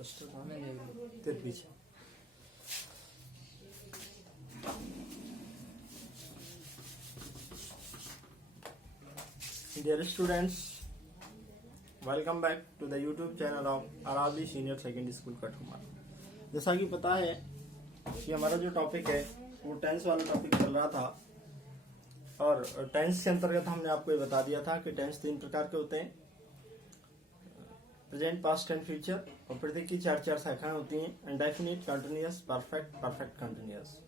तेरे पीछे। Dear students, welcome back to the YouTube channel of Aradli Senior Secondary School Kathua. जैसा कि पता है कि हमारा जो टॉपिक है वो टेंस वाला टॉपिक चल रहा था, और टेंस के अंतर्गत हमने आपको ये बता दिया था कि टेंस 3 प्रकार के होते हैं, प्रेजेंट, पास्ट एंड फ्यूचर, और प्रत्येक की 4 शाखाएं होती हैं, indefinite, continuous, perfect, perfect continuous.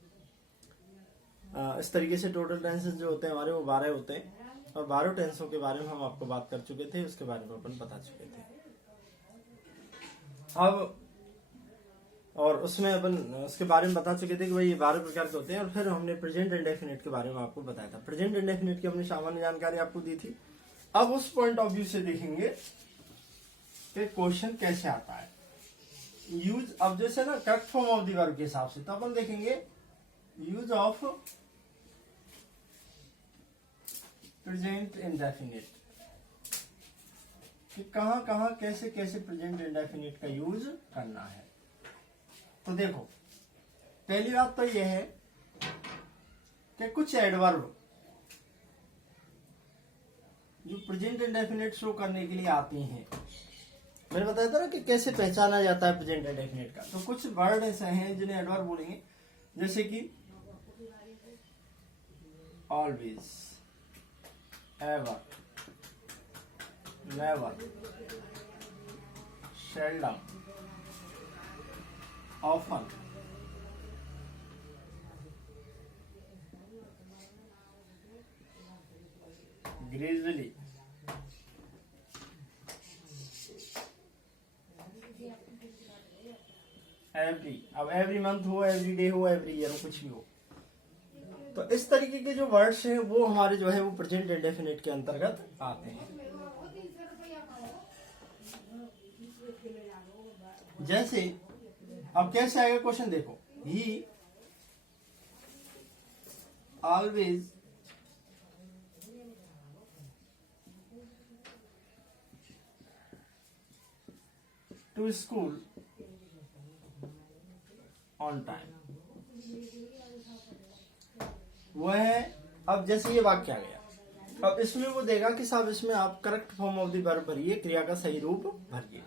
इस तरीके से टोटल टेंसेस जो होते हैं हमारे वो 12 होते हैं, और 12 टेंसों के बारे में हम आपको बात कर चुके थे, उसके बारे में अपन बता चुके थे। अब और उसमें अपन उसके बारे में बता चुके थे कि भाई ये 12 प्रकार के होते हैं, और फिर हमने प्रेजेंट इंडेफिनिट के बारे में आपको बताया था। प्रेजेंट इंडेफिनिट की हमने सामान्य जानकारी आपको दी थी। अब उस पॉइंट ऑफ व्यू से देखेंगे कि क्वेश्चन कैसे आता है यूज। अब जैसे ना correct form of the verb के हिसाब से, तो अपन देखेंगे यूज ऑफ प्रेजेंट इंडेफिनिट कि कहां कहां कैसे कैसे प्रेजेंट इंडेफिनिट का यूज करना है। तो देखो, पहली बात तो यह है कि कुछ एडवर्ब जो प्रेजेंट इंडेफिनिट शो करने के लिए आती हैं, मैंने बताया था ना कि कैसे पहचाना जाता है प्रेजेंट इंडेफिनिट का। तो कुछ वर्ड ऐसे हैं जिन्हें एडवर्ब बोलेंगे, जैसे कि always, ever, never, seldom, often, gradually, every. अब एवरी मंथ हो, एवरी डे हो, एवरी ईयर हो, कुछ भी हो। तो इस तरीके के जो वर्ड्स हैं वो हमारे जो है वो प्रेजेंट इंडेफिनिट के अंतर्गत आते हैं। जैसे अब कैसे आएगा क्वेश्चन, देखो, he always to school on time. वो है, अब जैसे ये वाक्य आ गया, अब इसमें वो देगा कि साहब इसमें आप correct form of the verb भरिए, क्रिया का सही रूप भरिए।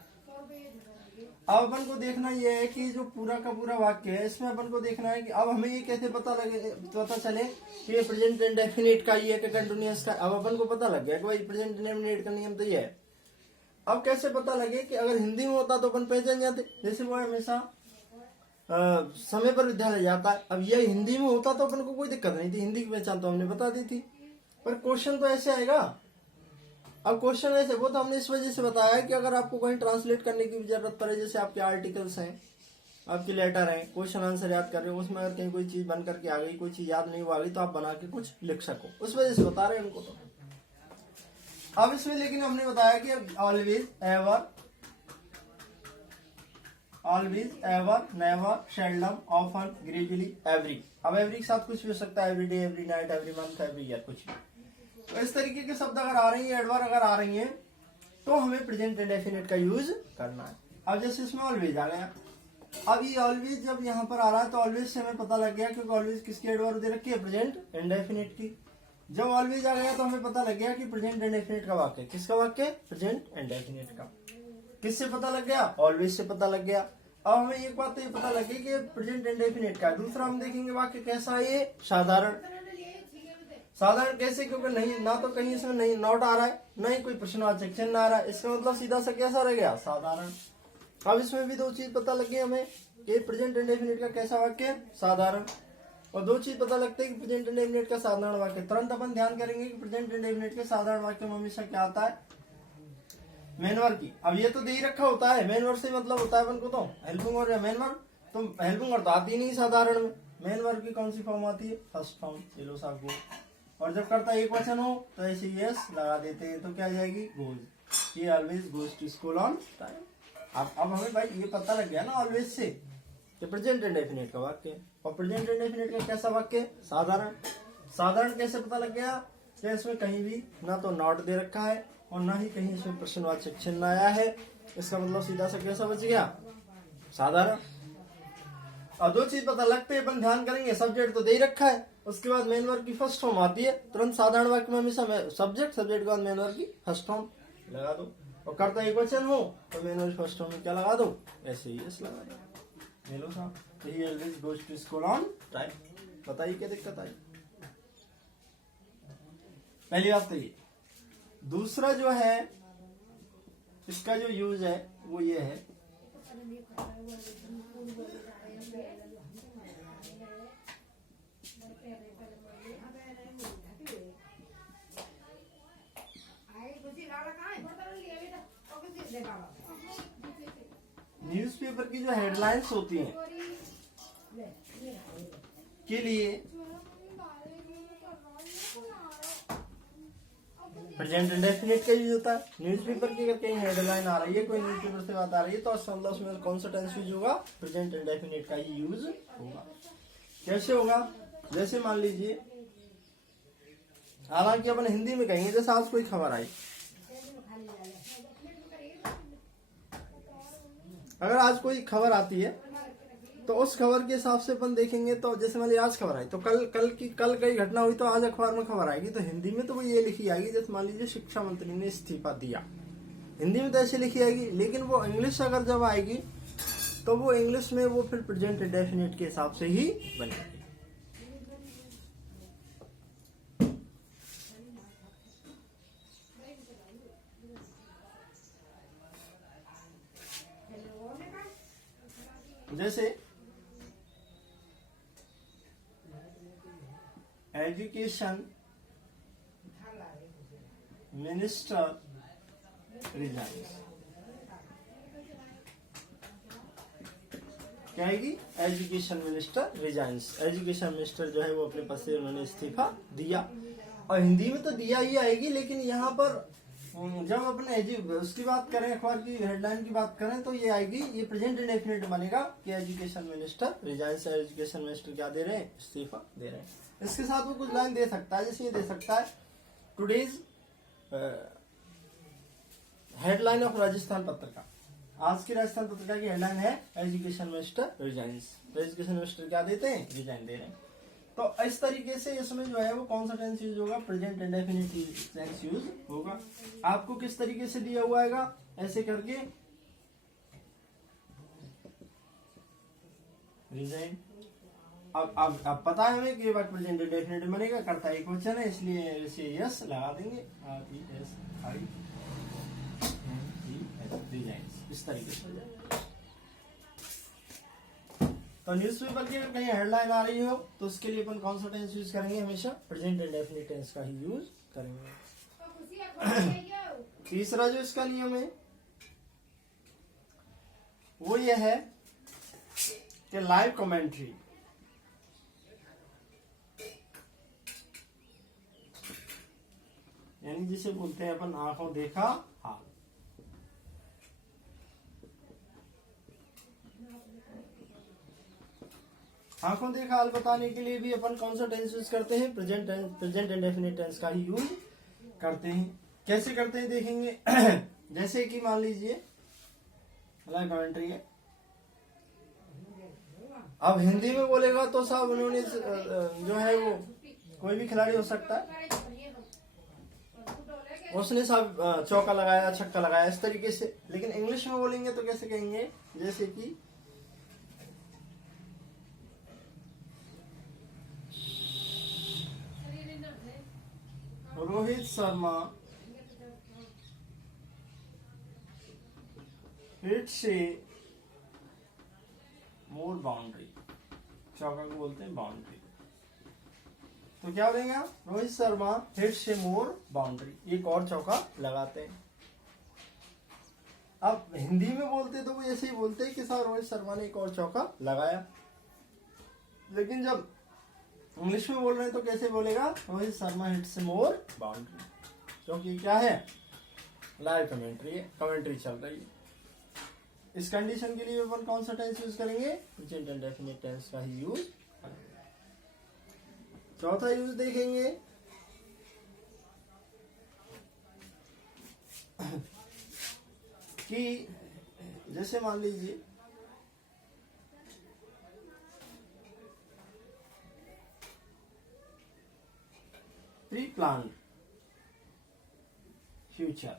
अब अपन को देखना यह है कि जो पूरा का पूरा वाक्य है इसमें अपन को देखना है कि अब हमें ये कैसे पता चले कि ये प्रेजेंट इंडेफिनिट का ही है कि कंटिन्यूअस का। अब अपन को पता लग गया कि भाई प्रेजेंट इंडेफिनिट का नियम तो ये है। अब कैसे पता लगे कि अगर हिंदी में होता तो अपन पहचान जाते, जैसे वो हमेशा समय पर विद्यालय जाता है। अब ये हिंदी में होता तो अपन को कोई दिक्कत नहीं थी, हिंदी की पहचान तो हमने बता दी थी, पर क्वेश्चन तो ऐसे आएगा। अब क्वेश्चन ऐसे, वो तो हमने इस वजह से बताया कि अगर आपको कहीं ट्रांसलेट करने की जरूरत पड़े, जैसे आपके आर्टिकल्स हैं, आपके लेटर हैं, क्वेश्चन आंसर याद कर रहे हो, उसमें अगर कहीं कोई चीज बन करके आ गई, कोई चीज याद नहीं हुआ गई, तो आप बना के कुछ लिख सको, उस वजह से बता रहे हैं उनको। तो अब इसमें लेकिन हमने बताया कि always, ever, always, ever, never, seldom, often, gradually, every. अब एवरी के साथ कुछ भी हो सकता है, every day, every night, every month, every year, कुछ भी। तो इस तरीके के शब्द अगर आ रही है, एडवर्ब अगर आ रही हैं, तो हमें प्रेजेंट इंडेफिनिट का यूज करना है। अब जैसे इसमें ऑलवेज आ गया, अब ये ऑलवेज जब यहाँ पर आ रहा है तो ऑलवेज से हमें पता लग गया क्योंकि ऑलवेज किसकी एडवर्ब दे रखी है, प्रेजेंट इंडेफिनिट की। जब ऑलवेज आ गया तो हमें पता लग गया कि प्रेजेंट इंडेफिनिट का वाक्य, किसका वाक्य, प्रेजेंट इंडेफिनिट का। किससे पता लग गया, ऑलवेज से पता लग गया। अब हमें एक बात तो ये पता लगी कि प्रेजेंट इंडेफिनिट का। दूसरा हम देखेंगे वाक्य कैसा है, ये साधारण। साधारण कैसे, क्योंकि नहीं, ना तो कहीं इसमें नहीं नॉट आ रहा है, ना ही कोई प्रश्नवाचक चिन्ह आ रहा है, इसका मतलब सीधा सा कैसा रह गया, साधारण। अब इसमें भी 2 चीज पता लगी हमें कि प्रेजेंट इंडेफिनिट का कैसा वाक्य, साधारण, और 2 चीज पता लगते हैं कि प्रेजेंट इंडेफिनिट का साधारण वाक्य। तुरंत अपन ध्यान करेंगे कि प्रेजेंट इंडेफिनिट के साधारण वाक्य में हमेशा क्या आता है, मेन वर्ब की। अब ये तो दे ही रखा होता है, मेन वर्ब से मतलब होता है अपन को तो हेल्पिंग वर्ब या मेन वर्ब। तो हेल्पिंग वर्ब तो आती नहीं साधारण में, मेन वर्ब की कौन सी फॉर्म आती है, फर्स्ट फॉर्म, चलो साहब गो। और जब करता एक वचन हो तो ऐसे यस लगा देते हैं, तो क्या आ जाएगी, गोज। ये always goes to school on time. अब हमें भाई ये पता लग गया ना ऑलवेज से कि प्रेजेंट इंडेफिनिट का वाक्य, और प्रेजेंट इंडेफिनिट का कैसा वाक्य, साधारण। साधारण कैसे पता लग गया कि इसमें कहीं भी ना तो नॉट दे रखा है और ना ही कहीं इसमें प्रश्नवाचक चिन्ह आया है। इसका मतलब सीधा सा कैसा बच गया, साधारण। और दो चीज पता लगते हैं, अपन ध्यान करेंगे, सब्जेक्ट तो दे ही रखा है, उसके बाद मेन वर्ब की फर्स्ट फॉर्म आती है, तुरंत साधारण वाक्य में हमेशा सब्जेक्ट के बाद मेन वर्ब की फर्स्ट फॉर्म लगा दो। और कर्ता एक वचन हो तो मेन वर्ब फर्स्ट फॉर्म में क्या लगा दो, ऐसे ही यस लगा दो। हेलो साहब, तो he always goes to school on time. बताइए क्या दिक्कत आई? पहली बात तो ये। दूसरा जो है इसका जो यूज है वो ये है, न्यूज़पेपर की जो हेडलाइंस होती हैं के लिए प्रेजेंट इंडेफिनिट का यूज होता है। न्यूज़पेपर की अगर कहीं हेडलाइन आ रही है, कोई न्यूज़पेपर से बात आ रही है, तो उसमें कौन सा टेंस यूज होगा, प्रेजेंट इंडेफिनिट का ही यूज होगा। कैसे होगा? जैसे मान लीजिए, हालांकि अपन हिंदी में कहेंगे, जैसे आज कोई खबर आई, अगर आज कोई खबर आती है तो उस खबर के हिसाब से अपन देखेंगे, तो जैसे मान लीजिए आज खबर आई तो कल कई घटना हुई तो आज अखबार में खबर आएगी, तो हिंदी में तो वो ये लिखी आएगी, जैसे मान लीजिए शिक्षा मंत्री ने इस्तीफा दिया, हिंदी में तो ऐसे लिखी आएगी। लेकिन वो इंग्लिश अगर जब आएगी तो वो इंग्लिश में वो फिर प्रेजेंट इंडेफिनिट के हिसाब से ही बनेगी। जैसे एजुकेशन मिनिस्टर रिजाइन्स, क्या आएगी? Education minister resigns. Education minister जो है वो अपने पद से उन्होंने इस्तीफा दिया, और हिंदी में तो दिया ही आएगी, लेकिन यहाँ पर जब अपने उसकी बात करें, अखबार की हेडलाइन की बात करें, तो ये आएगी, ये प्रेजेंट इंडेफिनिट बनेगा कि education minister resigns. Education minister क्या दे रहे हैं? इस्तीफा दे रहे हैं। इसके साथ वो कुछ लाइन दे सकता है, जैसे ये दे सकता है, today's headline of Rajasthan Patrika, आज की राजस्थान पत्रिका की हेडलाइन है education minister resigns. Education minister क्या देते हैं? रिजाइन दे रहे हैं। तो इस तरीके से इसमें जो है वो कौन सा टेंस यूज होगा? प्रेजेंट इंडेफिनिट टेंस यूज होगा। आपको किस तरीके से दिया हुआ है? ऐसे करके रिजाइन। अब पता है हमें कि बात प्रेजेंट इंडेफिनिट बनेगा, करता एक वचन है, इसलिए इसे यस लगा देंगे, रिजाइन्स, इस तरीके से। तो न्यूज़पेपर की अगर कहीं हेडलाइन आ रही हो तो उसके लिए अपन कौन सा टेंस यूज करेंगे? हमेशा प्रेजेंट इंडेफिनिट टेंस का ही यूज करेंगे। तीसरा जो इसका नियम है वो ये है कि लाइव कमेंट्री, यानी जिसे बोलते हैं अपन आंखों देखा हाल। आंखों देखा हाल बताने के लिए भी अपन कौन सा टेंस यूज करते हैं? प्रेजेंट इंडेफिनिट टेंस का ही यूज करते हैं। कैसे करते हैं देखेंगे। जैसे कि मान लीजिए लाइव कमेंट्री है, अब हिंदी में बोलेगा तो साहब उन्होंने जो है वो कोई भी खिलाड़ी हो सकता है, उसने साहब चौका लगाया, छक्का लगाया, इस तरीके से। लेकिन इंग्लिश में बोलेंगे तो कैसे कहेंगे? जैसे कि रोहित शर्मा हिट से मोर बाउंड्री, चौका को बोलते हैं बाउंड्री। तो क्या बोलेंगे आप? रोहित शर्मा हिट से मोर बाउंड्री, एक और चौका लगाते हैं। अब हिंदी में बोलते तो वो ऐसे ही बोलते हैं कि सर रोहित शर्मा ने एक और चौका लगाया, लेकिन जब इंग्लिश में बोल रहे हैं तो कैसे बोलेगा? रोहित शर्मा हिट से मोर बाउंड्री, क्योंकि क्या है? लाइव कमेंट्री है, कमेंट्री चल रही है। इस कंडीशन के लिए अपन कौन सा टेंस यूज करेंगे? प्रेजेंट इंडेफिनिट टेंस का ही यूज। चौथा यूज देखेंगे कि जैसे मान लीजिए प्री प्लान फ्यूचर,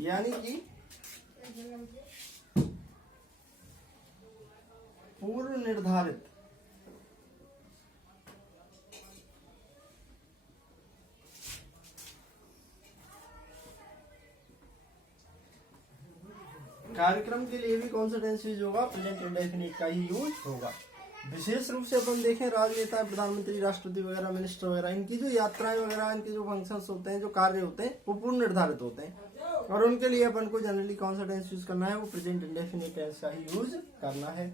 यानी कि पूर्व निर्धारित कार्यक्रम के लिए भी कौन सा टेंस यूज होगा? प्रेजेंट इंडेफिनिट का ही यूज होगा। विशेष रूप से अपन देखें राजनेता, प्रधानमंत्री, राष्ट्रपति वगैरह, मिनिस्टर वगैरह, इनकी जो यात्राएं वगैरह, इनके जो फंक्शंस होते हैं, जो कार्य होते हैं, वो पूर्व निर्धारित होते हैं और उनके लिए अपन को जनरली कौन सा टेंस यूज करना है? वो प्रेजेंट इंडेफिनिट टेंस का ही यूज करना है।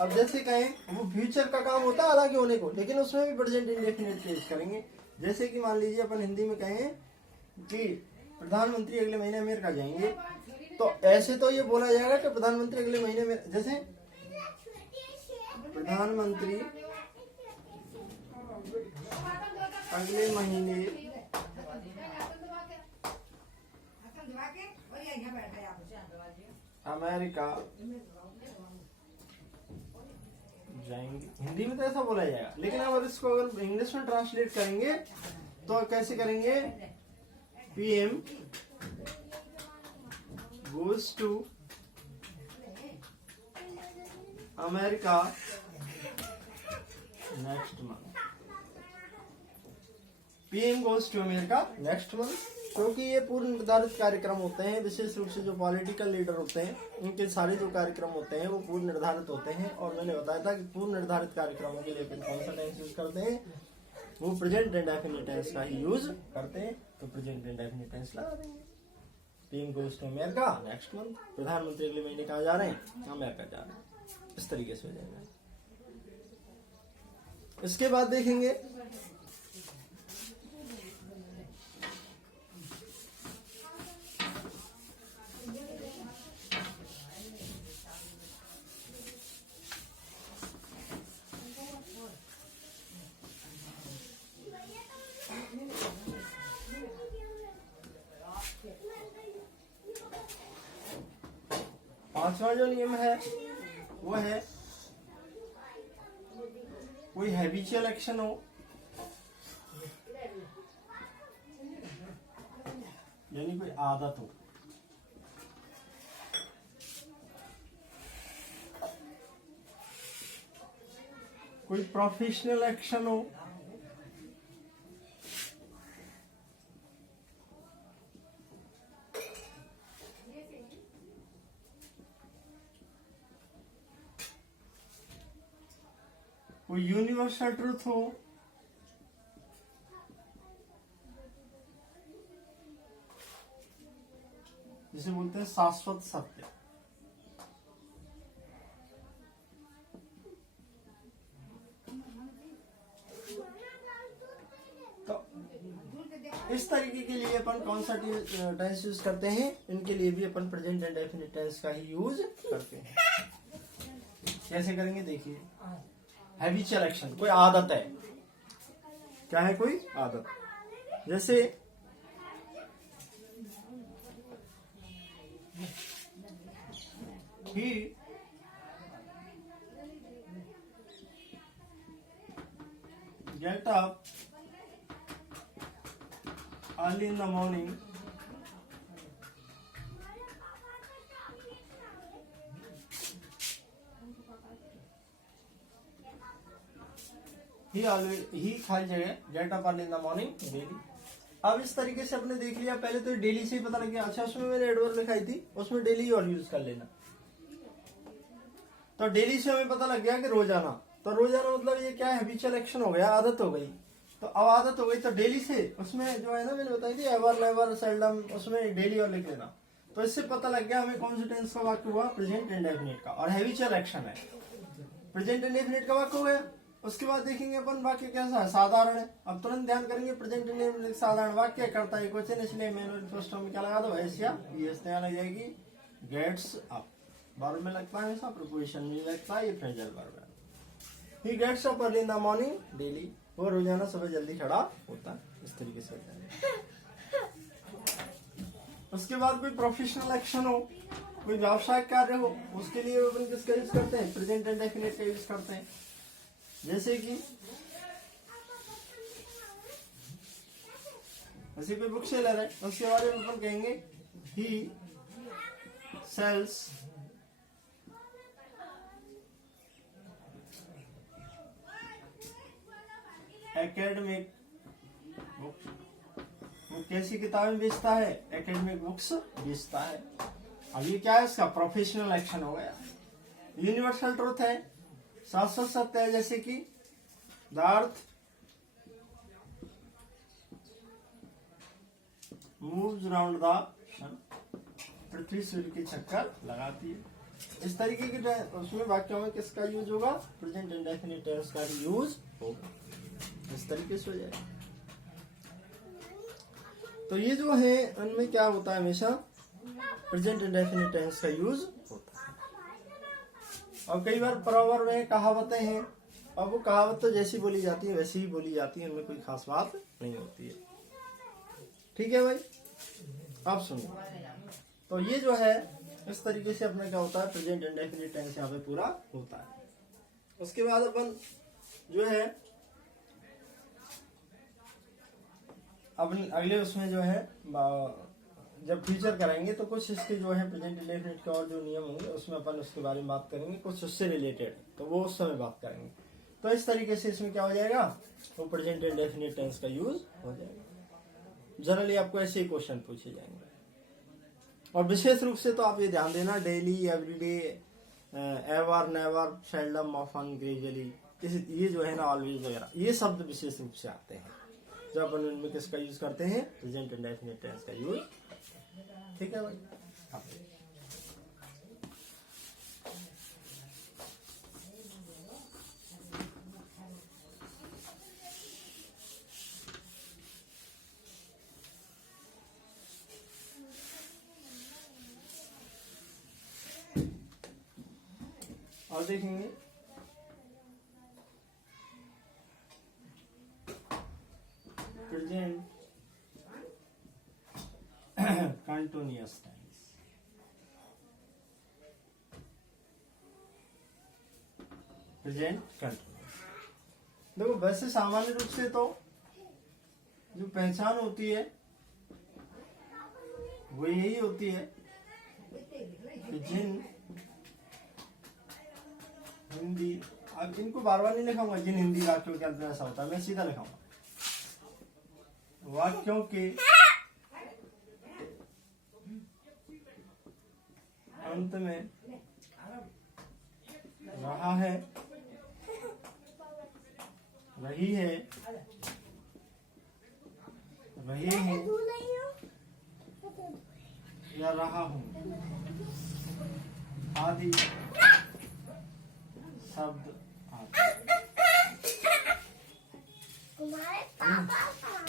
अब जैसे कहें वो फ्यूचर का काम होता है हालांकि होने को, लेकिन उसमें भी प्रेजेंट इंडेफिनिट यूज करेंगे। जैसे कि मान लीजिए अपन हिंदी में कहें कि प्रधानमंत्री अगले महीने अमेरिका जाएंगे, तो ऐसे तो ये बोला जाएगा कि प्रधानमंत्री अगले महीने में, जैसे प्रधानमंत्री अगले महीने अमेरिका जाएंगे, हिंदी में तो ऐसा बोला जाएगा। लेकिन अगर इसको अगर इंग्लिश में ट्रांसलेट करेंगे तो कैसे करेंगे? PM goes to America next month. PM goes to America next month, क्योंकि ये पूर्व निर्धारित कार्यक्रम होते हैं। विशेष रूप से जो पॉलिटिकल लीडर होते हैं, उनके सारे जो कार्यक्रम होते हैं वो पूर्व निर्धारित होते हैं। और मैंने बताया था कि पूर्व निर्धारित कार्यक्रमों के लिए कौन सा टेंस यूज करते हैं? वो प्रेजेंट इंडेफिनिट टेंस का ही यूज करते हैं। तो प्रेजेंट इंडेफिनिट टेंस लगा देंगे। PM goes to America next month, प्रधानमंत्री अगले महीने कहाँ जा रहे हैं? अमेरिका जा रहे हैं। इस तरीके से हो जाएगा। इसके बाद देखेंगे पांचवा जो नियम है वो है कोई हैबिचुअल एक्शन हो, यानी कोई आदत हो, कोई प्रोफेशनल एक्शन हो, कोई यूनिवर्सल ट्रूथ हो, जिसे बोलते हैं शाश्वत सत्य। तो इस तरीके के लिए अपन कौन सा टेंस यूज करते हैं? इनके लिए भी अपन प्रेजेंट इंडेफिनिट टेंस का ही यूज करते हैं। कैसे करेंगे देखिए। हैबिचुअल एक्शन, कोई आदत है। क्या है? कोई आदत। जैसे he get up early in the morning ही खाली जगह get up early in the morning daily. अब इस तरीके से आपने देख लिया। पहले तो डेली से ही पता लग गया। अच्छा, उसमें मैंने एडवर्ब लिखाई थी, उसमें डेली और यूज कर लेना। तो डेली से हमें पता लग गया कि रोजाना। तो रोजाना मतलब ये क्या है? हैबिचुअल एक्शन हो गया, आदत हो गई। तो अब आदत हो गई तो डेली से उसमें जो है ना, मैंने बताई थी एवर, नेवर, सेल्डम, उसमें डेली और लिख लेना। तो इससे पता लग गया हमें कौन से टेंस का वाक्य हुआ? प्रेजेंट इंडेफिनिट का। और हैबिचुअल एक्शन है, प्रेजेंट इंडेफिनिट का वाक्य हो गया। उसके बाद देखेंगे अपन वाक्य कैसा है? साधारण है। अब तुरंत ध्यान करेंगे प्रेजेंट इंडेफिनिट साधारण वाक्य करता है क्वेश्चन, इसलिए मैंने फर्स्ट में क्या लगा दो? एशिया। ये लग जाएगी गेट्स अप। वर्ब में लगता है हमेशा, प्रीपोजिशन में लगता है, ये फ्रेजल वर्ब है। He gets up early in the morning daily, वो रोजाना सुबह जल्दी खड़ा होता है। इस तरीके से होता है। उसके बाद कोई प्रोफेशनल एक्शन हो, कोई व्यावसायिक कार्य हो, उसके लिए अपन किसका यूज करते हैं? प्रेजेंट इंडेफिनिट का यूज करते हैं। जैसे कि इसी पे बुक सेलर है, उसके बारे में अपन कहेंगे ही सेल्स एकेडमिक बुक्स। वो कैसी किताबें बेचता है? एकेडमिक बुक्स बेचता है। अब ये क्या है? इसका प्रोफेशनल एक्शन हो गया। यूनिवर्सल ट्रूथ है, शाश्वत सत्य है, जैसे कि the earth moves round the sun, पृथ्वी सूर्य के चक्कर लगाती है। इस तरीके के उसमें वाक्यों में किसका यूज होगा? प्रेजेंट इंडेफिनिट टेंस का यूज होगा। इस तरीके से हो जाएगा। तो ये जो है उनमें क्या होता है? हमेशा प्रेजेंट इंडेफिनिट टेंस का यूज होता है। और कई बार प्रॉवर्ब में कहावतें हैं, और वो कहावत तो जैसी बोली जाती है वैसी ही बोली जाती है, उनमें कोई खास बात नहीं होती है। ठीक है भाई, आप सुनिए। तो ये जो है इस तरीके से अपना क्या होता है? प्रेजेंट इंडेफिनिट टेंस यहाँ पे पूरा होता है। उसके बाद अपन जो है अपन अगले उसमें जो है जब फ्यूचर करेंगे तो कुछ इसके जो है प्रेजेंट इंडेफिनिट के और जो नियम होंगे उसमें अपन उसके बारे में बात करेंगे, कुछ उससे रिलेटेड, तो वो उस समय बात करेंगे। तो इस तरीके से इसमें क्या हो जाएगा? वो प्रेजेंट इंडेफिनिट टेंस का यूज हो जाएगा। जनरली आपको ऐसे ही क्वेश्चन पूछे जाएंगे। और विशेष रूप से तो आप ये ध्यान देना, daily, everyday, ever, never, seldom, often, gradually, ये जो है ना ऑलवेज वगैरह, ये शब्द विशेष रूप से आते हैं जब अपन उनमें किसका यूज करते हैं? प्रेजेंट इंडेफिनिट टेंस का यूज। ठीक है भाई, हाँ। और देखेंगे present continuous tense. Present continuous, देखो वैसे सामान्य रूप से तो जो पहचान होती है वो यही होती है कि जिन हिंदी, अब इनको बार बार नहीं लिखाऊंगा, जिन हिंदी वाक्यों के अंत में ऐसा होता है, मैं सीधा लिखाऊंगा वाक्यों के अंत में रहा है, रही है, रहे हैं या रहा हूं आदि शब्द आते हैं।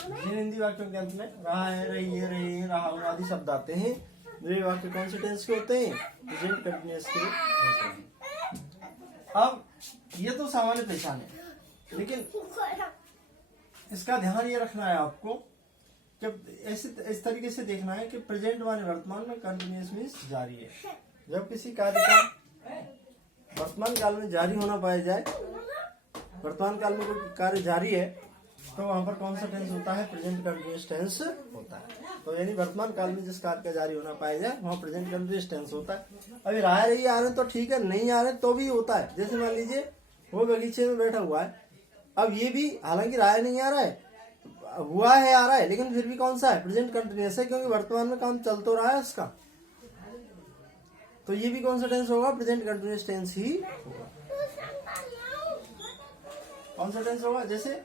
जिन हिंदी वाक्यों के अंत में रहा है, रही है, रहे हैं, रहा हूं आदि शब्द आते हैं, वे वाक्य कौन से टेंस के होते हैं? प्रेजेंट कंटिन्यूअस के होते हैं। अब ये तो सामान्य पहचान है, लेकिन इसका ध्यान ये रखना है आपको कि ऐसे इस तरीके से देखना है कि प्रेजेंट माने वर्तमान में, कंटिन्यूअस मीन्स जारी है। जब किसी कार्य का वर्तमान काल में जारी होना पाया जाए, वर्तमान काल में कोई कार्य जारी है, तो वहां पर कौन सा टेंस होता है? प्रेजेंट कंटिन्यूअस टेंस होता है। तो यानी वर्तमान काल में जिस कार्य का जारी होना पाया जाए वहां प्रेजेंट कंटिन्यूअस टेंस होता है। अभी रहा रही आ रहे तो ठीक है, नहीं आ रहे तो भी होता है। जैसे मान लीजिए वो बगीचे में बैठा हुआ है, अब ये भी हालांकि राय नहीं आ रहा है, हुआ है, आ रहा है, लेकिन फिर भी कौन सा है? प्रेजेंट कंटिन्यूअस है, क्योंकि वर्तमान में काम चल तो रहा है उसका। तो ये भी कौन सा टेंस होगा? प्रेजेंट कंटिन्यूअस टेंस ही होगा। कौन सा टेंस होगा? जैसे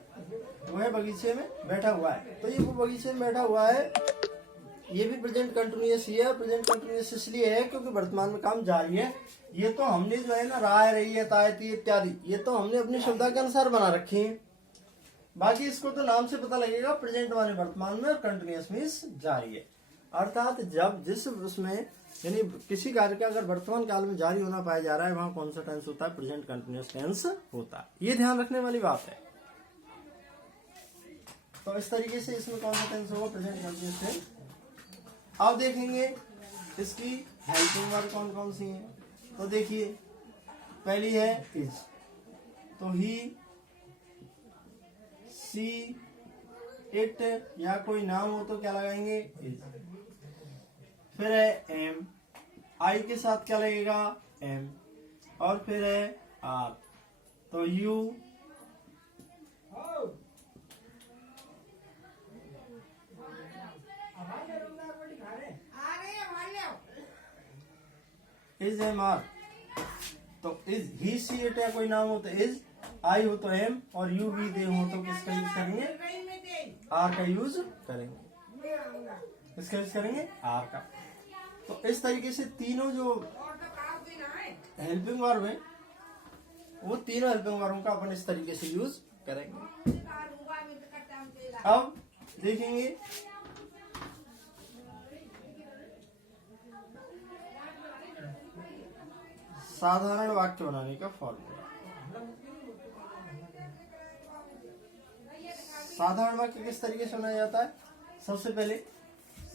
वह बगीचे में बैठा हुआ है, तो ये वो बगीचे में बैठा हुआ है, ये भी प्रेजेंट कंटिन्यूअस ही है। प्रेजेंट कंटिन्यूअस इसलिए है क्योंकि वर्तमान में काम जारी है। ये तो हमने जो है ना राय, रही है, तायती इत्यादि, ये तो हमने अपनी सुविधा के अनुसार बना रखे हैं। बाकी इसको तो नाम से पता लगेगा, प्रेजेंट माने वर्तमान में और कंटिन्यूअस मीन्स जारी है। अर्थात जब जिस उसमें यानी किसी कार्य का अगर वर्तमान काल में जारी होना पाया जा रहा है, वहां कौन सा टेंस होता है? प्रेजेंट कंटिन्यूअस टेंस होता है। ये ध्यान रखने वाली बात है। तो इस तरीके से इसमें कौन सा टेंस होगा? Present continuous tense. अब देखेंगे इसकी हेल्पिंग वर्ब कौन कौन सी है। तो देखिए पहली है इज, तो ही, सी, इट या कोई नाम हो तो क्या लगाएंगे इज। फिर है एम, आई के साथ क्या लगेगा एम, और फिर है आर, तो यू, इज एम आर, तो इज ही सी इट या कोई नाम हो तो इज, आई हो तो एम, और यू वी दे हो तो किसका यूज करेंगे आर का यूज करेंगे। किसका यूज करेंगे आर का। तो इस तरीके से तीनों जो हेल्पिंग वर्ब है वो तीनों हेल्पिंग वर्ब का अपन इस तरीके से यूज करेंगे। अब देखेंगे साधारण वाक्य बनाने का फॉर्मूला। साधारण वाक्य किस तरीके से बनाया जाता है? सबसे पहले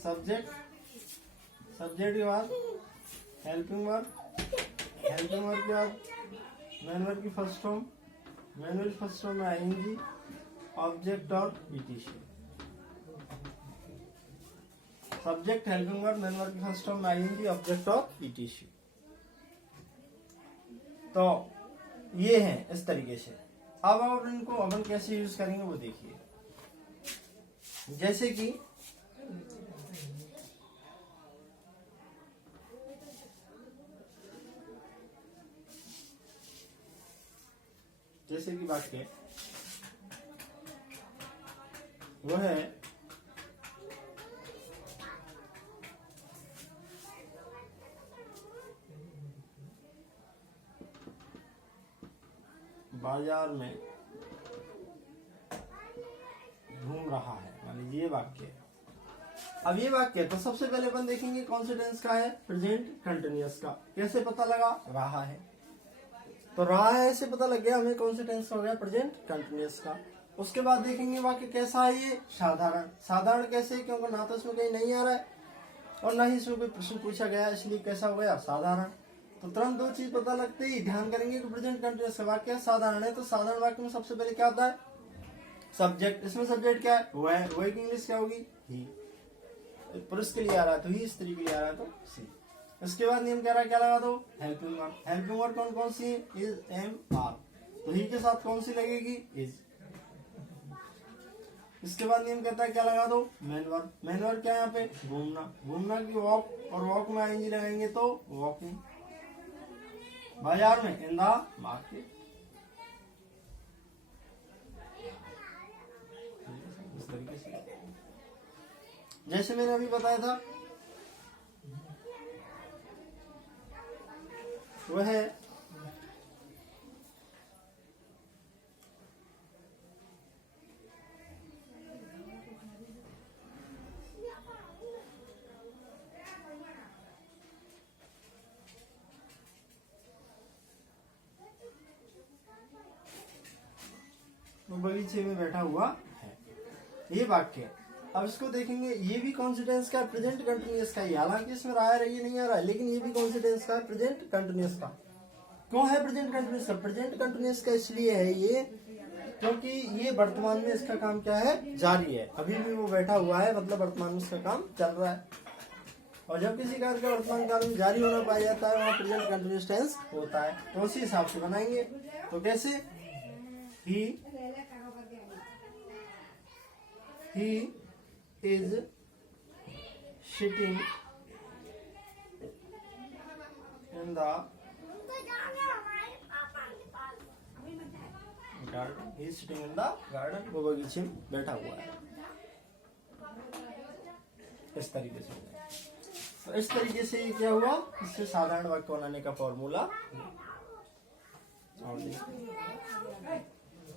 सब्जेक्ट, सब्जेक्ट के बाद हेल्पिंग वर्ब, हेल्पिंग वर्ब के बाद मेन वर्ब की फर्स्ट फॉर्म, मेन वर्ब की फर्स्ट फॉर्म में आईएनजी, ऑब्जेक्ट और etc. Subject, helping verb, main verb की फर्स्ट फॉर्म में आईएनजी, ऑब्जेक्ट और ईटीसी। तो ये है इस तरीके से। अब आप इनको अपन कैसे यूज करेंगे वो देखिए। जैसे कि वाक्य वो है बाजार में घूम रहा है, मान लीजिए ये वाक्य है। अब ये वाक्य तो सबसे पहले अपन देखेंगे कौन से टेंस का है, प्रेजेंट कंटिन्यूअस का। कैसे पता लगा? रहा है, तो रहा है ऐसे पता लग गया हमें कौन से टेंस का हो गया, प्रेजेंट कंटिन्यूअस का। उसके बाद देखेंगे वाक्य कैसा है, ये साधारण। साधारण कैसे? क्योंकि ना तो इसमें कहीं नहीं आ रहा है और ना ही इसमें कोई प्रश्न पूछा गया, इसलिए कैसा हो गया, साधारण। तो तुरंत दो चीज पता लगते ही ध्यान करेंगे कि प्रेजेंट कंटिन्यूअस वाक्य साधारण है। तो साधारण वाक्य में सबसे पहले क्या आता है, सब्जेक्ट। इसमें सब्जेक्ट क्या है, वो है। वो की इंग्लिश क्या होगी, ही। पुरुष के लिए आ रहा है तो ही, स्त्री के लिए आ रहा है तो सी। इसके बाद नियम कह रहा है क्या लगा दो, हेल्पिंग वर्ब। हेल्पिंग वर्ब कौन कौन सी है, इज, एम, आर। तो ही के साथ कौन सी लगेगी, इज। इसके बाद नियम कहता है क्या लगा दो, मेन वर्ब। मेन वर्ब क्या है यहाँ पे, घूमना। घूमना की वॉक, और वॉक में आईएनजी लगाएंगे तो वॉकिंग। बाजार में इन द मार्केट। इस तरीके से जैसे मैंने अभी बताया था वो है वो बगीचे में बैठा हुआ है, ये वाक्य। अब इसको देखेंगे, ये भी कॉन्सिडेंस का प्रेजेंट कंटिन्यूअस का ही। हालांकि इसमें रहा है ये नहीं आ रहा है, लेकिन ये भी कॉन्सिडेंस का प्रेजेंट कंटिन्यूअस का। क्यों है प्रेजेंट कंटिन्यूअस का? प्रेजेंट कंटिन्यूअस का इसलिए है ये क्योंकि ये वर्तमान में इसका काम क्या है, जारी है। अभी भी वो बैठा हुआ है, मतलब वर्तमान में इसका काम चल रहा है। और जब किसी कार्य का वर्तमान काल में जारी होना पाया जाता है वहाँ प्रेजेंट कंटिन्यूअस टेंस होता है। तो उसी हिसाब से बनाएंगे। तो कैसे, ही is sitting in the garden. He is sitting in the garden. वो बगीचे में बैठा हुआ है। इस तरीके से। तो इस तरीके से क्या हुआ, इससे साधारण वाक्य बनाने का फॉर्मूला।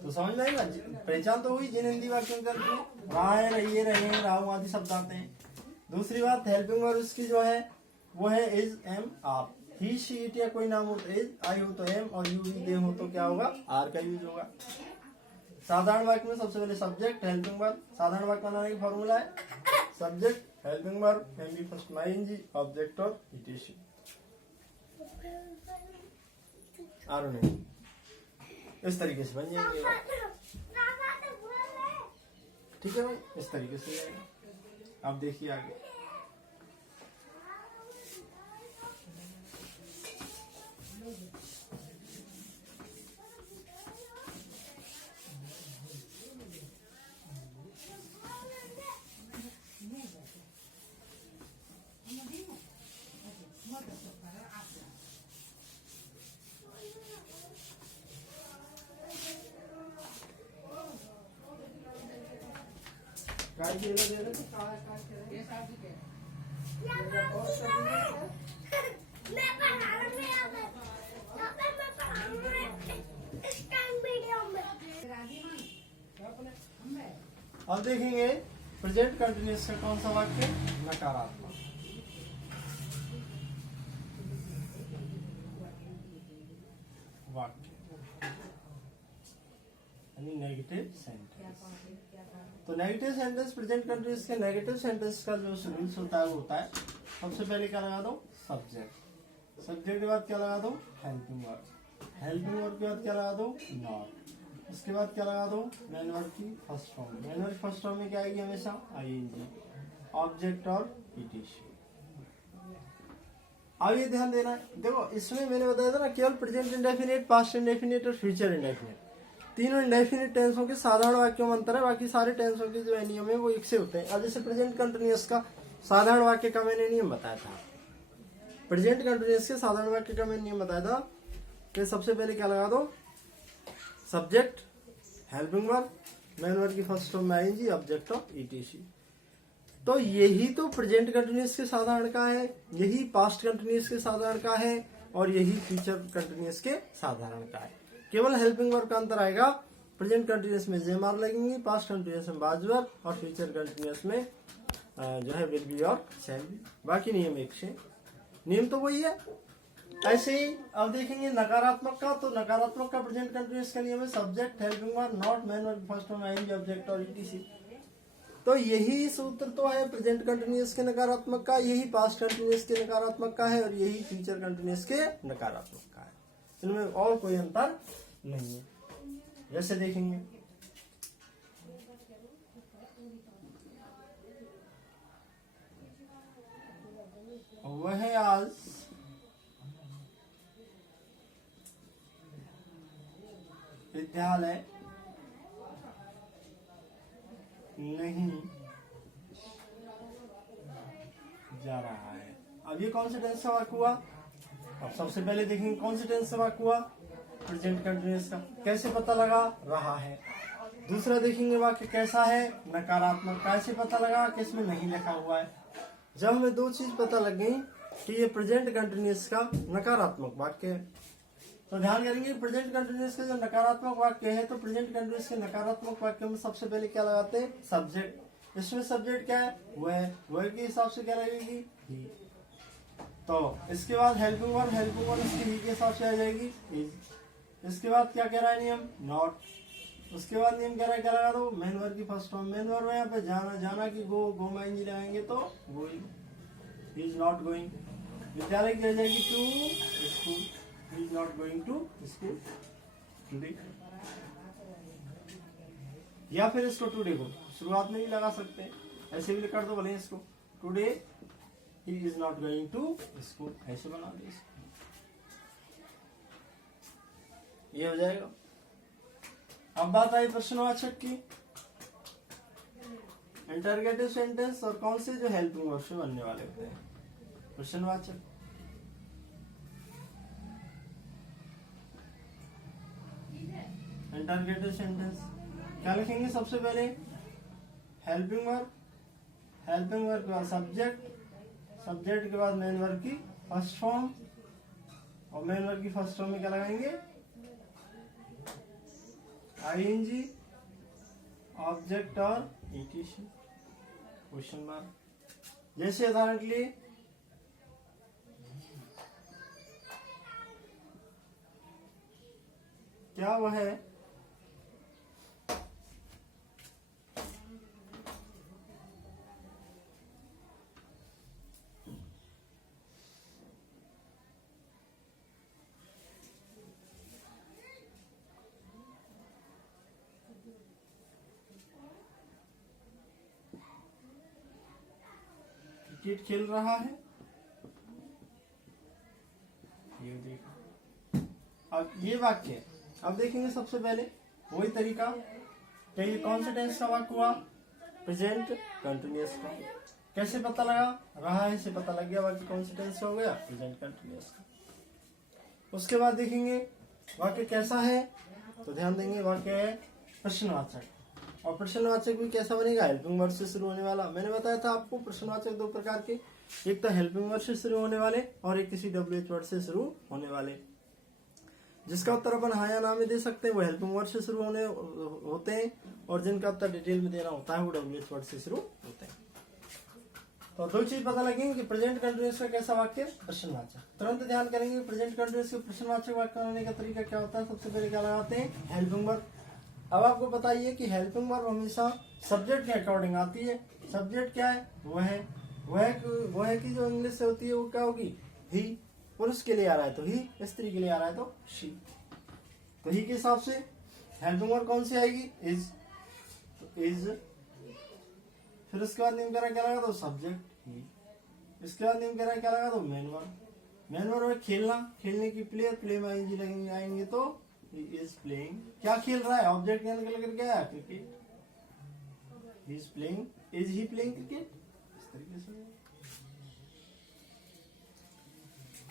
तो समझ में आएगा, पहचान तो हुई जिन हिंदी वाक्यों का रहा है, रहिए, रहे, राहु आदि शब्द आते हैं। दूसरी बात, हेल्पिंग वर्ब उसकी जो है वो है is, am, are. He, she, it या कोई नाम हो तो इज, आई हो तो एम, और यू, वी, दे हो तो क्या होगा, आर का यूज होगा। साधारण वाक्य में सबसे पहले सब्जेक्ट, हेल्पिंग वर्ब। साधारण वाक्य बनाने का फॉर्मूला है subject, helping verb, M B first में आईएनजी, ऑब्जेक्ट और ईटीसी। आर नहीं, इस तरीके से बन जाएंगे। ठीक है भाई, इस तरीके से जाएगा। अब देखिए आगे, अब देखेंगे प्रेजेंट कंटिन्यूअस का कौन सा वाक्य, नकारात्मक। वाक्य यानी नेगेटिव सेंटेंस। तो नेगेटिव सेंटेंस, प्रेजेंट कंटिन्यूअस के नेगेटिव सेंटेंस का जो रूल्स होता है वो होता है, सबसे पहले क्या लगा दो, सब्जेक्ट। सब्जेक्ट के बाद क्या लगा दो, हेल्पिंग वर्ब। हेल्पिंग वर्ब के बाद क्या लगा दो, नॉट। उसके बाद क्या लगा दो, मेन वर्ब की first form. Main verb first form में क्या आएगी हमेशा, आईएनजी, ऑब्जेक्ट और ईटीसी। अब ये ध्यान देना है, देखो इसमें मैंने बताया था ना, केवल प्रेजेंट इंडेफिनिट, पास्ट इंडेफिनिट और फ्यूचर इंडेफिनिट, तीनों इंडेफिनिट टेंसों के साधारण वाक्यों में अंतर है, बाकी सारे टेंसों के जो नियम है वो एक से होते हैं। अब जैसे प्रेजेंट कंटिन्यूअस का साधारण वाक्य का मैंने नियम बताया था, प्रेजेंट कंटिन्यूअस के साधारण वाक्य का मैंने नियम बताया था कि सबसे पहले क्या लगा दो, subject, helping verb, main verb की फर्स्ट फॉर्म में आईएनजी, ऑब्जेक्ट ऑफ ईटीसी। तो यही तो प्रेजेंट कंटिन्यूअस के साधारण का है, यही पास्ट कंटिन्यूअस के साधारण का है, और यही फ्यूचर कंटिन्यूअस के साधारण का है। केवल हेल्पिंग वर्ब का अंतर आएगा, प्रेजेंट कंटिन्यूअस में जेमार लगेंगी, पास्ट कंटिन्यूअस में बाज वर्ब, और फ्यूचर कंटिन्यूअस में जो है विल बी और शैल बी। बाकी नियम एक से, नियम तो वही है। ऐसे ही अब देखेंगे नकारात्मक का, तो नकारात्मक का प्रेजेंट कंटिन्यूअस का नियम है subject, helping verb, not, main verb first form ING, object और ईटीसी। तो यही सूत्र तो है प्रेजेंट कंटिन्यूअस के नकारात्मक का, यही पास्ट कंटिन्यूअस के नकारात्मक का है, और यही फ्यूचर कंटिन्यूअस के नकारात्मक का है। इनमें और कोई अंतर नहीं है। जैसे देखेंगे वह आज विद्यालय नहीं जा रहा है। अब ये कौन से टेंस का वाक्य हुआ, अब सबसे पहले देखेंगे कौन से टेंस का वाक्य हुआ, प्रेजेंट कंटिन्यूअस का। कैसे पता लगा, रहा है। दूसरा देखेंगे वाक्य कैसा है, नकारात्मक। कैसे पता लगा कि इसमें नहीं लिखा हुआ है। जब हमें दो चीज पता लग गई कि ये प्रेजेंट कंटिन्यूअस का नकारात्मक वाक्य है, तो ध्यान करेंगे प्रेजेंट कंटिन्यूअस का जो नकारात्मक वाक्य है, तो प्रेजेंट कंटिन्यूअस के नकारात्मक वाक्य में सबसे पहले क्या लगाते हैं, सब्जेक्ट। इसमें सब्जेक्ट क्या है, वह के हिसाब से क्या लगेगी, ही। तो इसके बाद हेल्पिंग वर्ब, हेल्पिंग वर्ब इसकी ही के हिसाब से आ जाएगी, इज। इसके बाद क्या कह रहा है नियम, नॉट। उसके बाद नियम कह रहा है क्या लगा दो, मेन वर्ब की फर्स्ट फॉर्म। मेन वर्ब यहाँ पे जाना, जाना की गो में इंजी लगाएंगे तो going, he is not going. विद्यालय की आ जाएगी to school, he is not going to school today। या फिर इसको टुडे को शुरुआत में भी लगा सकते हैं, ऐसे भी कर दो भले इसको, today he is not going to school, ऐसे बना दो इसको, ये हो जाएगा। अब बात आई प्रश्नवाचक की, इंटरगेटिव सेंटेंस और कौन से जो हेल्पिंग वर्ब से बनने वाले होते हैं, प्रश्नवाचक। इंटरगेटिव सेंटेंस क्या लिखेंगे, सबसे पहले हेल्पिंग वर्ब, हेल्पिंग वर्ब के बाद सब्जेक्ट, सब्जेक्ट के बाद मेन वर्ब की फर्स्ट फॉर्म, और मेन वर्ब की फर्स्ट फॉर्म में क्या लगाएंगे, आईएनजी, ऑब्जेक्ट और ईटीसी, क्वेश्चन मार्क। जैसे उदाहरण के लिए क्या वह है क्रिकेट खेल रहा है। ये देखो, अब ये वाक्य है। अब देखेंगे सबसे पहले वही तरीका, क्या ये कौन से टेंस का वाक्य हुआ? प्रेजेंट कंटिन्यूअस का। कैसे पता लगा? रहा है से पता लग गया वाक्य कौन से टेंस का हो गया? प्रेजेंट कंटिन्यूअस का। उसके बाद देखेंगे वाक्य कैसा है, तो ध्यान देंगे वाक्य है प्रश्नवाचक। और प्रश्नवाचक भी कैसा बनेगा? हेल्पिंग वर्ब से शुरू होने वाला। मैंने बताया था आपको प्रश्नवाचक दो प्रकार के, एक तो हेल्पिंग वर्ब से शुरू होने वाले और एक किसी WH वर्ड से शुरू होने वाले। जिसका उत्तर अपन हाँ या ना में दे सकते हैं वो हेल्पिंग वर्ड से शुरू होते हैं, और जिनका उत्तर डिटेल में देना होता है वो WH वर्ड से शुरू होते हैं। तो दो चीज पता लगेंगे कि प्रेजेंट कंटिन्यूअस का कैसा वाक्य? प्रश्नवाचक। तुरंत ध्यान करेंगे प्रेजेंट कंटिन्यूअस के प्रश्नवाचक वाक्य बनाने का तरीका क्या होता है। सबसे पहले क्या लगाते हैं? Helping verb. अब आपको बताइए कि हेल्पिंग वर्ब हमेशा सब्जेक्ट के अकॉर्डिंग आती है। सब्जेक्ट क्या है? वह है कि जो इंग्लिश से होती है वो क्या होगी? ही। पुरुष के लिए आ रहा है तो ही, स्त्री के लिए आ रहा है तो शी। तो ही के हिसाब से हेल्पिंग वर्ब कौन सी आएगी? इज। तो इज। फिर उसके बाद नेम कह क्या लगा? तो सब्जेक्ट ही। इसके बाद नेम कह क्या लगा? तो मेन वर्ब। मेन वर्ब है खेलना, खेलने की प्लेयर, प्ले में आएंगे लगेंगे आएंगे तो ही इज प्लेइंग। क्या खेल रहा है? ऑब्जेक्ट क्या निकल कर गया? Cricket. He is playing. Is he playing cricket? इस तरीके से।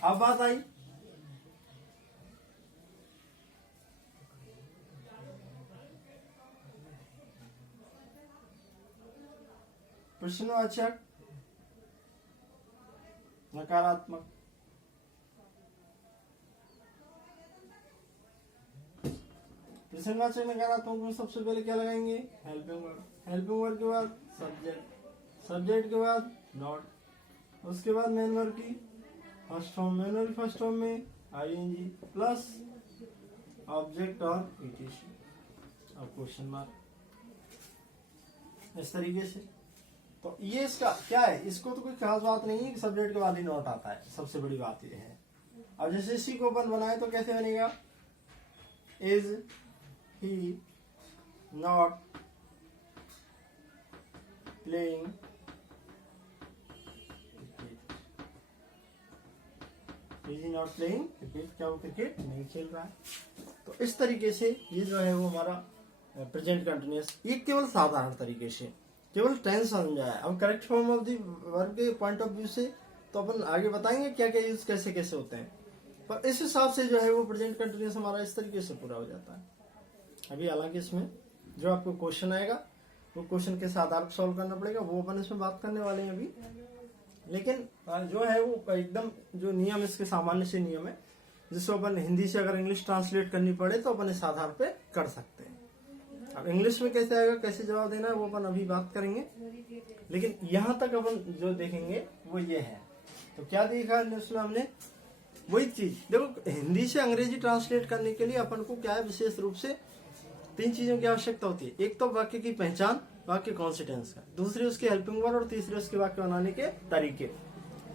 अब बात आई प्रश्नवाचक नकारात्मक। प्रश्नवाचक नकारात्मक में सबसे पहले क्या लगाएंगे? Helping verb. हेल्पिंग वर्ब के बाद सब्जेक्ट, सब्जेक्ट के बाद नॉट, उसके बाद मेन वर्ब की first form. Main verb first form में आईएनजी प्लस ऑब्जेक्ट और ईटीसी और क्वेश्चन मार्क, इस तरीके से। तो ये इसका क्या है? इसको तो कोई खास बात नहीं है कि सब्जेक्ट के बाद ही नॉट आता है, सबसे बड़ी बात ये है। अब जैसे इसी को अपन बनाए तो कैसे बनेगा? Is he not playing, is he not playing cricket. क्या वो क्रिकेट नहीं खेल रहा है? तो इस तरीके से ये जो है वो हमारा प्रेजेंट कंटिन्यूअस, ये केवल साधारण तरीके से केवल टेंस समझाया। अब correct form of the verb के पॉइंट ऑफ व्यू से तो अपन आगे बताएंगे क्या क्या यूज कैसे कैसे होते हैं, पर इस हिसाब से जो है वो प्रेजेंट कंटिन्यूअस हमारा इस तरीके से पूरा हो जाता है। अभी हालांकि इसमें जो आपको क्वेश्चन आएगा वो क्वेश्चन के आधार पर सॉल्व करना पड़ेगा, वो अपन इसमें बात करने वाले हैं अभी। लेकिन जो है वो एकदम जो नियम इसके सामान्य से नियम है, जिसको अपन हिंदी से अगर इंग्लिश ट्रांसलेट करनी पड़े तो अपन इस आधार पे कर सकते हैं। अब इंग्लिश में कैसे आएगा, कैसे जवाब देना है, वो अपन अभी बात करेंगे। लेकिन यहाँ तक अपन जो देखेंगे वो ये है। तो क्या देखा इंग्लिश में हमने? वही चीज देखो, हिंदी से अंग्रेजी ट्रांसलेट करने के लिए अपन को क्या है, विशेष रूप से तीन चीजों की आवश्यकता होती है। एक तो वाक्य की पहचान, वाक्य कॉन्सिस्टेंस का, दूसरी उसके हेल्पिंग वर्ब और तीसरे उसके वाक्य बनाने के तरीके।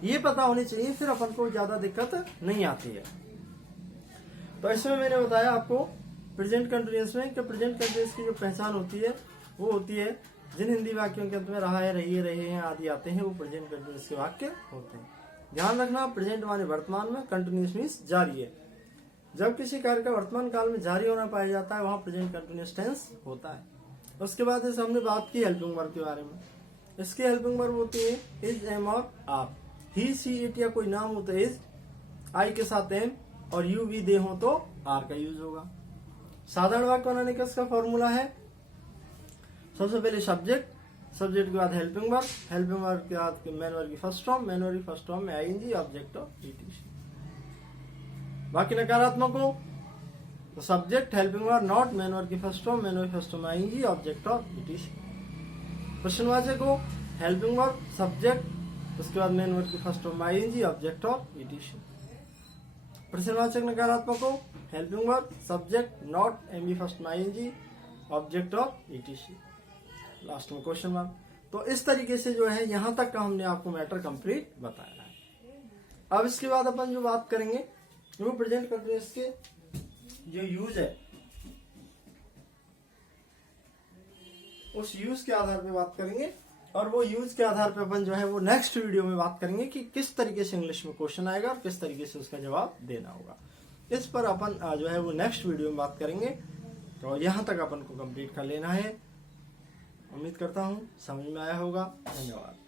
ये पता होने चाहिए, फिर अपन को ज्यादा दिक्कत नहीं आती है। तो इसमें मैंने बताया आपको प्रेजेंट कंटिन्यूअस में कि प्रेजेंट कंटिन्यूअस की जो पहचान होती है वो होती है जिन हिंदी वाक्यों के अंत में रहा है, रही है, रहे हैं आदि आते हैं वो प्रेजेंट कंटिन्यूअस के वाक्य होते हैं। ध्यान रखना, प्रेजेंट माने वर्तमान में, कंटिन्यूअस मीन्स जारी है। जब किसी कार्य का वर्तमान काल में जारी होना पाया जाता है वहां प्रेजेंट कंटिन्यूअस टेंस होता है। उसके बाद जैसे हमने बात की हेल्पिंग वर्ब के बारे में, इसके हेल्पिंग वर्ब होती है इज, एम और आप। ही, सी, इट या कोई नाम हो तो इज, आई के साथ एम और यू, वी, दे हो तो आर का यूज होगा। साधारण वाक्य बनाने का इसका फॉर्मूला है, सबसे पहले सब्जेक्ट, सब्जेक्ट के बाद हेल्पिंग वर्ब, हेल्पिंग वर्ब के बाद मेन वर्ब की फर्स्ट फॉर्म, मेन वर्ब की फर्स्ट फॉर्म में आईएनजी, ऑब्जेक्ट और ईटीसी। बाकी नकारात्मक हो तो subject, helping verb, not, main verb की फर्स्ट फॉर्म, मेन वर्ब की फर्स्ट फॉर्म में आईएनजी, ऑब्जेक्ट और ईटीसी। प्रश्नवाचक हो हेल्पिंग वर्ब, सब्जेक्ट, उसके बाद मेन वर्ब की फर्स्ट फॉर्म में आईएनजी, ऑब्जेक्ट और ईटीसी। प्रश्नवाचक नकारात्मक हो helping verb, subject, not, MB first में आईएनजी, ऑब्जेक्ट और ईटीसी, लास्ट में क्वेश्चन मार्क। तो इस तरीके से जो है यहां तक का हमने आपको मैटर कंप्लीट बताया है। अब इसके बाद अपन जो बात करेंगे वो प्रेजेंट कंटिन्यूअस के जो यूज है उस यूज के आधार पे बात करेंगे और वो यूज के आधार पे अपन जो है वो नेक्स्ट वीडियो में बात करेंगे कि किस तरीके से इंग्लिश में क्वेश्चन आएगा और किस तरीके से उसका जवाब देना होगा। इस पर अपन जो है वो नेक्स्ट वीडियो में बात करेंगे। तो यहाँ तक अपन को कंप्लीट कर लेना है। उम्मीद करता हूँ समझ में आया होगा। धन्यवाद।